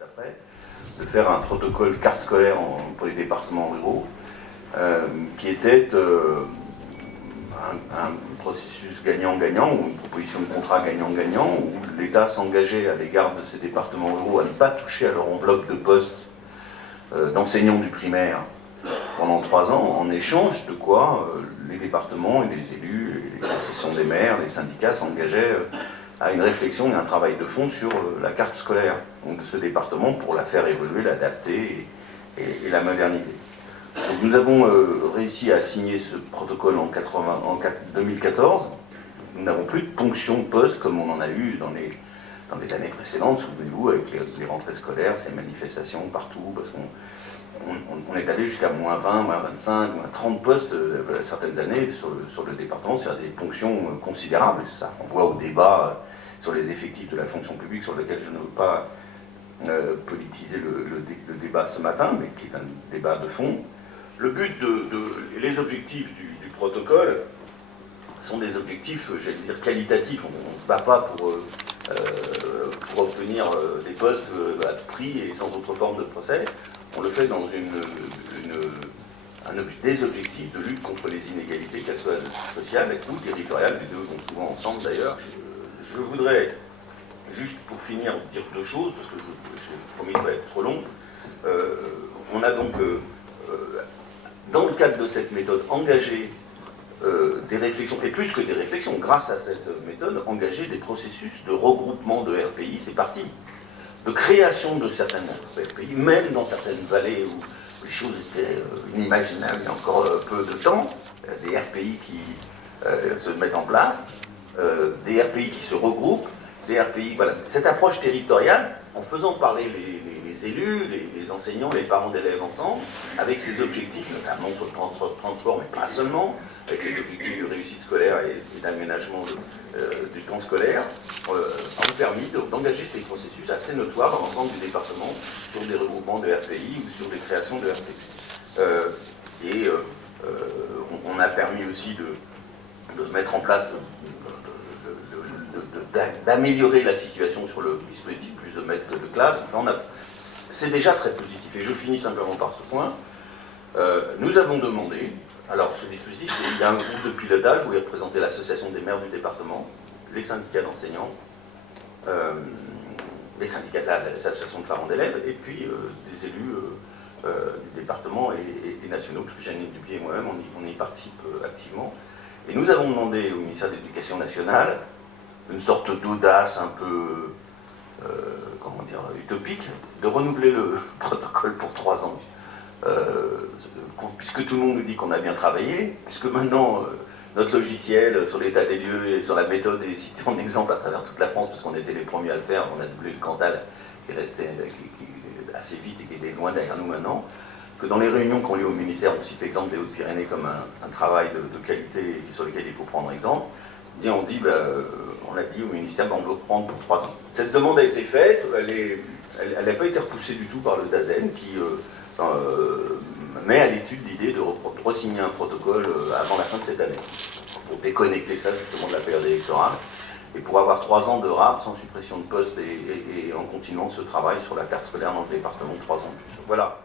juste après, de faire un protocole carte scolaire pour les départements ruraux, qui était un processus gagnant-gagnant, ou une proposition de contrat gagnant-gagnant, où l'État s'engageait à l'égard de ces départements ruraux à ne pas toucher à leur enveloppe de postes d'enseignants du primaire pendant 3 ans, en échange de quoi les départements et les élus, les associations des maires, les syndicats s'engageaient à une réflexion et un travail de fond sur la carte scolaire donc de ce département pour la faire évoluer, l'adapter et la moderniser. Donc nous avons réussi à signer ce protocole en 2014. Nous n'avons plus de ponction de postes comme on en a eu dans les années précédentes, souvenez-vous, avec les rentrées scolaires, ces manifestations partout, parce qu'on est allé jusqu'à moins 20, moins 25, moins 30 postes certaines années sur le département, c'est des ponctions considérables. Ça renvoie au débat sur les effectifs de la fonction publique, sur lequel je ne veux pas politiser le débat ce matin, mais qui est un débat de fond. Le but les objectifs du protocole sont des objectifs, j'allais dire, qualitatifs. On ne se bat pas pour obtenir des postes à tout prix et sans autre forme de procès. On le fait dans des objectifs de lutte contre les inégalités, qu'elles soient sociales ou territoriales, les deux vont souvent ensemble d'ailleurs. Je voudrais, juste pour finir, dire 2 choses, parce que j'ai promis de ne pas être trop long. On a donc, dans le cadre de cette méthode, engagé des réflexions, et plus que des réflexions, grâce à cette méthode, engagé des processus de regroupement de RPI, c'est parti, de création de certains RPI, même dans certaines vallées où les choses étaient inimaginables il y a encore peu de temps, des RPI qui se mettent en place, des RPI qui se regroupent, des RPI, voilà. Cette approche territoriale, en faisant parler les élus, les enseignants, les parents d'élèves ensemble, avec ces objectifs, notamment sur le transport, mais pas seulement, avec les objectifs de réussite scolaire et d'aménagement du temps scolaire, ont permis d'engager ces processus assez notoires dans l'ensemble du département sur des regroupements de RPI ou sur des créations de RPI. On a permis aussi de mettre en place, d'améliorer la situation sur le dispositif plus de maîtres de classe. C'est déjà très positif. Et je finis simplement par ce point. Nous avons demandé, alors ce dispositif, il y a un groupe de pilotage où est représentée l'association des maires du département, les syndicats d'enseignants, les syndicats de l'association de parents d'élèves, et puis des élus du département et nationaux, puisque Jeannine Dubié et moi-même, on y participe activement. Et nous avons demandé au ministère de l'Éducation nationale une sorte d'audace un peu, comment dire, utopique, de renouveler le protocole pour 3 ans. Puisque tout le monde nous dit qu'on a bien travaillé, puisque maintenant notre logiciel sur l'état des lieux et sur la méthode est cité en exemple à travers toute la France, parce qu'on était les premiers à le faire, on a doublé le Cantal qui est resté assez vite et qui est loin derrière nous maintenant, que dans les réunions qu'on a eues au ministère, on cite l'exemple des Hautes-Pyrénées comme un travail de qualité sur lequel il faut prendre exemple. On dit, on a dit au ministère, on veut prendre pour 3 ans. Cette demande a été faite, elle n'a pas été repoussée du tout par le DAZEN qui met à l'étude l'idée de re-signer un protocole avant la fin de cette année, pour déconnecter ça justement de la période électorale, et pour avoir 3 ans de RAB sans suppression de poste et en continuant ce travail sur la carte scolaire dans le département, 3 ans de plus. Voilà.